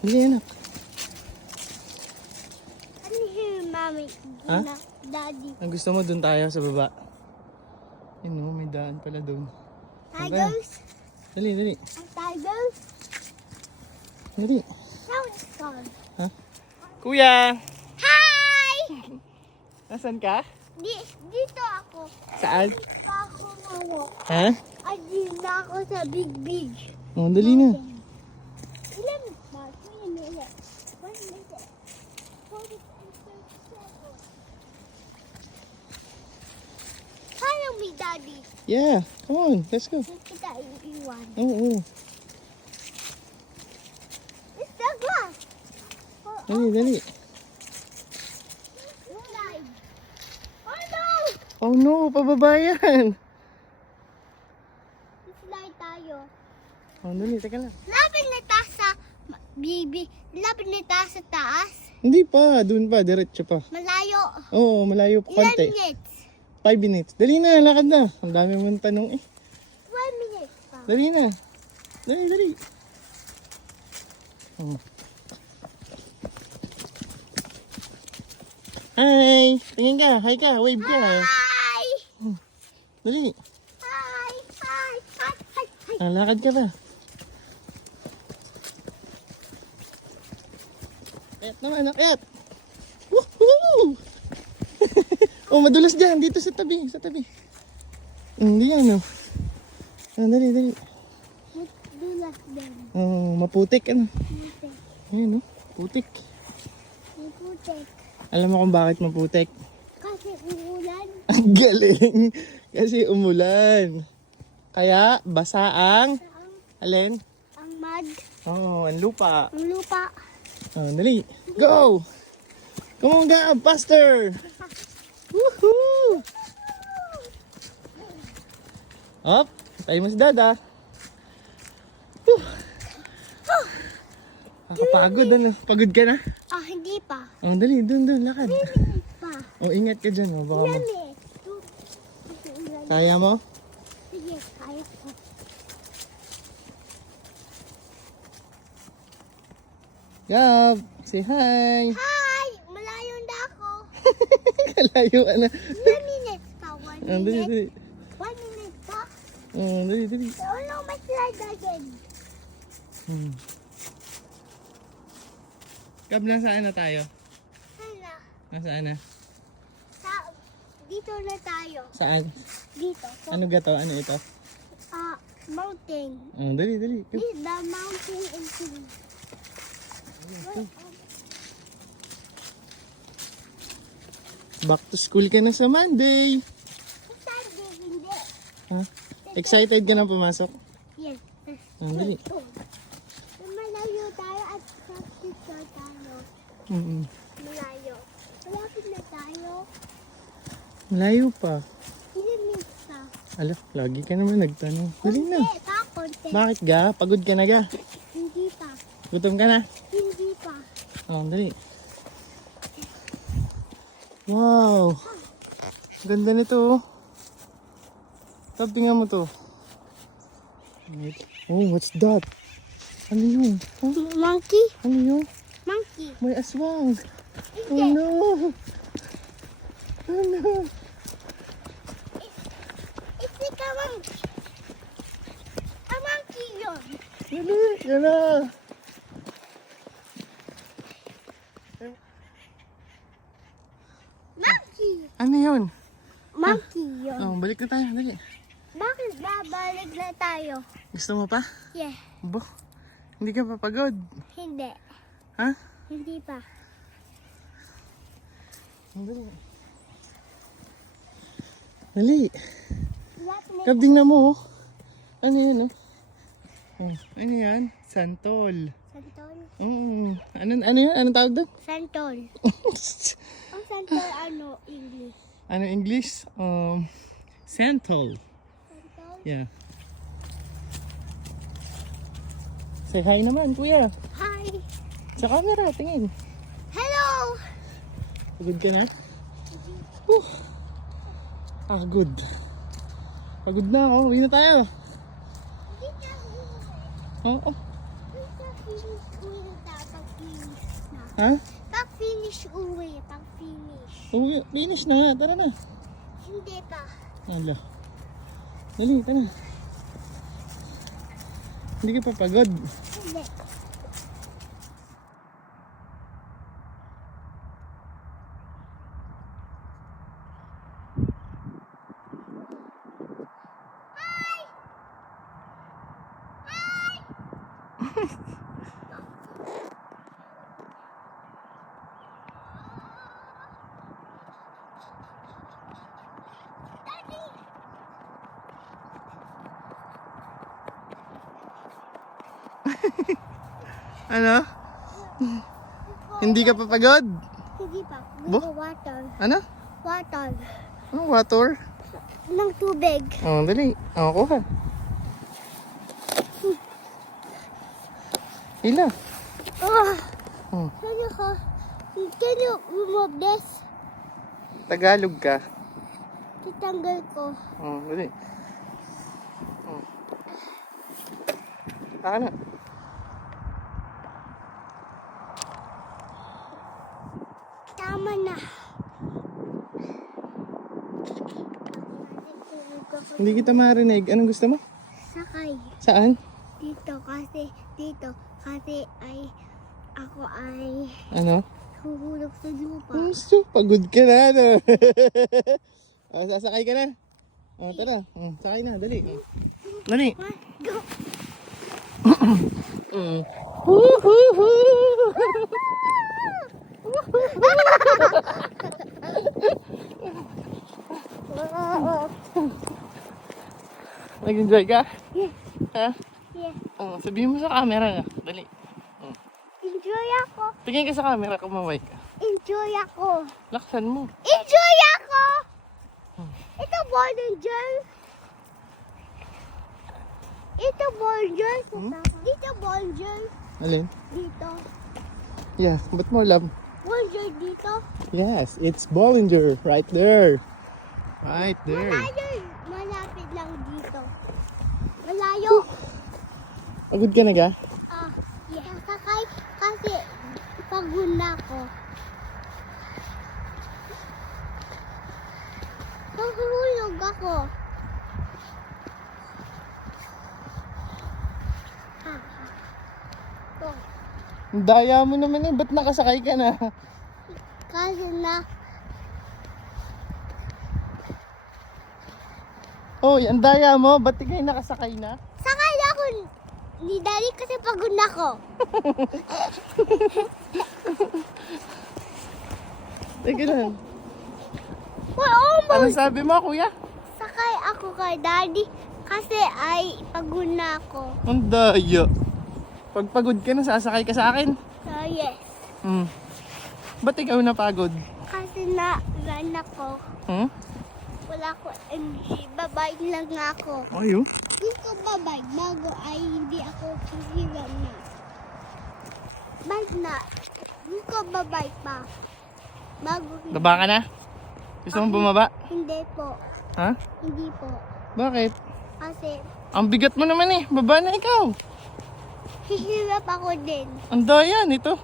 Dali, anak. Ano yung mami? Ha? Daddy. Ang gusto mo, dun tayo sa baba. Ayun o, may daan pala dun. Tigers? Dali, dali. Ang tigers? Dali. Now it's gone. Ha? Kuya! Hi! Nasaan ka? Dito ako. Saan? Dito ako ngayon. Ha? Ay, dito ako sa big. Oh, dali na. Ilan ba? 3 minutes. 1 minute. 40 and 37. Follow me, Daddy. Yeah, come on, let's go. Hindi kita iiwan. Oo. It's the glass. Dali, dali. Slide. Oh no! Oh no, pababa yan. Slide tayo. Oh, dali, teka lang. Lapit na taas sa baby. Lapit na taas sa taas. Hindi pa, dun pa, diretso pa. Malayo. Oo, malayo pa Ilan konti. minutes? 5 minutes. Dali na, lakad na. Ang dami mong tanong eh. 1 minute pa. Dali na. Dali, dali. Oh. Hi! Tingin ka, hi ka, wave ka. Hi! Dali. Hi! Hi! Hi! Hi! Hi! Lakad ka pa. Ayat naman, ayat. Woohoo! Oh, madulas dyan. Dito sa tabi, sa tabi. Hindi yan, oh. Dali, dali. Dulas din. Oh, maputik, ano. Putek. Ayun, oh. Putik. May putek. Alam mo kung bakit maputik? Kasi uulan. Ang galing. Kasi umulan. Kaya, basa ang... Alin? Ang mud. Oo, ang lupa. Ang lupa. Oh, dali. Go! Come on, Gab. Faster! Woohoo! Up. Tayo mas dada. Nakapagod, ano? Pagod ka na? Ah, hindi pa. Oh, dali. Dun, lakad. 3 minutes pa. Oh, ingat ka dyan. Oh, baka 3 mo. minutes. Kasi ulan. Kaya mo? Sige, kaya ko. Gab, say hi. Hi! Malayo na ako. Kalayo ka na. 1 minutes pa. 1 Oh, dali, minute. dali. 1 minute pa. Oh, dali, dali. Oh no, may slide again. Hmm. Gab, nasaan na tayo? Hala. Nasaan na? Dito na tayo. Saan? Dito. So, Ano gato? Ano ito? mountain. Oh, dali, dali. This is the mountain in Cebu. Back to school ka na sa Monday. Saturday, hindi. Ha? Excited ka na pumasok? Yes. Oh, dali. Malayo tayo at practical tayo. Mm-mm. Malayo. Malapit na tayo. Malayo pa. Minutes pa. Ala, lagi ka naman nagtanong. Dali na. Konti, pa, konti. Bakit ga? Pagod ka na ga? Hindi pa. Gutom ka na? Hindi pa. Oh, dali. Wow. Ganda nito oh. Tab, tingnan mo to. Oh, what's that? Ano yun? Huh? Monkey? Ano yun? Monkey. May aswang. Oh Hindi. no. Oh no. It's like a monkey. A monkey yun. Dali, yan na. Monkey. Ano yun? Monkey yun. Oh, balik na tayo. Dali. Bakit babalik na tayo? Gusto mo pa? Yeah. Bo, hindi ka pa pagod. Hindi. Ha? Hindi pa. Dali. Dali. What Kab, tingnan mo oh. Ano yun oh? Oh, ano yan? Santol. Santol? Oo. Ano yun? Anong tawag doon? Santol. Ang santol ano English? Ano English? Santol. Santol? Yeah. Say hi naman, kuya. Hi. Sa camera, tingin. Hello. Pagod ka na? Pagod. Pagod na ako. Uwi na tayo. Hindi ka Oo. Hindi ka finish uwi ta. Pag finish na. Ha? Pag finish uwi. Pag finish. Uwi, finish na. Tara na. Hindi pa. Hala. Dali, tara. Hindi ka pa pagod. Hindi. Ano? Hindi ka pa pagod? Hindi pa. Bo? Gusto water. Ano? Water. Oh, water? Ng tubig. Oh, dali. Oh, kuha. Ila. Oh. Oh, Can you remove this? Tagalog ka. Tatanggal ko. Oh, dali. Oh. Taka na. Tama na. Hindi kita marinig. Anong gusto mo? Sakay. Saan? Dito kasi ay ako ay Ano? huhulog sa lupa. So, pagod ka na, ano? Oh, sasakay ka na? Oh, tara. Oh, sakay na, dali. Oh. Dali. Go. Mm. Woohoo! Nag-enjoy ka? Yeah. Ha? Yeah. Oh, sabihin mo sa camera na. Dali. Enjoy ako. Tingin ka sa camera kung mamay ka. Enjoy ako. Laksan mo. Enjoy ako. Ito Bollinger. Ito Bollinger. Dito Bollinger. Alin? Dito. Yeah, ba't mo alam? Bollinger dito. Yes, it's Bollinger. Right there. Right there. Malayo. Malapit lang dito. Malayo. Pagod ka na ga? Yeah. Sakay kasi pagod na ako. Mahulog ako. Oh, Ang daya mo naman eh. Ba't nakasakay ka na? kasi na Oy, ang daya mo. Ba't ikaw nakasakay na? sakay na ako ni Daddy kasi pagod na ako. Teka lang. Well, Anong sabi mo, kuya? sakay ako kay Daddy kasi ay pagod na ako. Ang daya. Pag pagod ka na, sasakay ka sa akin. So yes. Hmm. Ba't ikaw napagod? Kasi na-run ako. Hmm? Wala ko energy. Babay lang ako. Ayo. Hindi ko babay. Bago ay hindi ako hihiram na. Bye na. Hindi ko babay pa. Bago Baba ka na? Gusto mong bumaba? Hindi po. Ha? Hindi po. Bakit? Kasi Ang bigat mo naman eh. Baba na ikaw. hihirap ako din. Ang daya nito.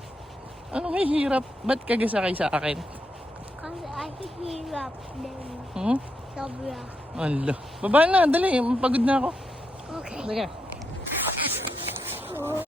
Anong hihirap? Ba't ka gasakay sa akin? Kasi ay hihirap din. Hmm? Sobra. Ala. Baba na, dali. Pagod na ako. Okay. Teka.